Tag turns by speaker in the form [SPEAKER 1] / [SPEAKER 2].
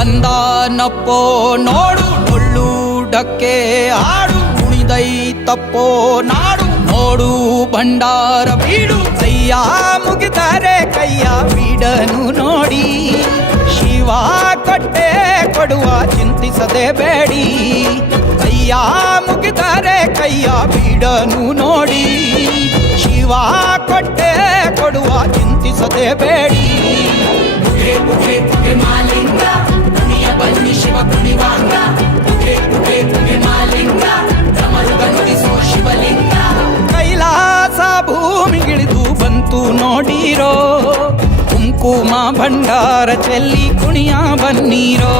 [SPEAKER 1] ಬಂದಾನಪ್ಪೋ, ನೋಡು ಡೊಳ್ಳು ಡಕ್ಕೆ ಆಡು ಕುಣಿದೈತಪ್ಪೋ, ನಾಡು, ನೋಡು, ಭಂಡಾರ ಬೀಡು, ಕೈಯ ಮುಗಿದರೆ ಕೈಯ ಬೀಡನು ನೋಡಿ. ಶಿವ ಕಟ್ಟೆ ಕೊಡುವ ಚಿಂತಿಸದೆ ಬೇಡಿ. ಕೈಯ ಮುಗಿದರೆ ಕೈಯ ಬೀಡನು ನೋಡಿ. ಶಿವ ಕೊಟ್ಟೆ ಕೊಡುವ ಚಿಂತಿಸದೆ ಬೇಡಿ.
[SPEAKER 2] ಮಾಲಿಂಗ.
[SPEAKER 1] ನೋಡಿರೋ ಕುಂಕುಮ ಭಂಡಾರ ಚೆಲ್ಲಿ ಕುಣಿಯ ಬನ್ನೀರೋ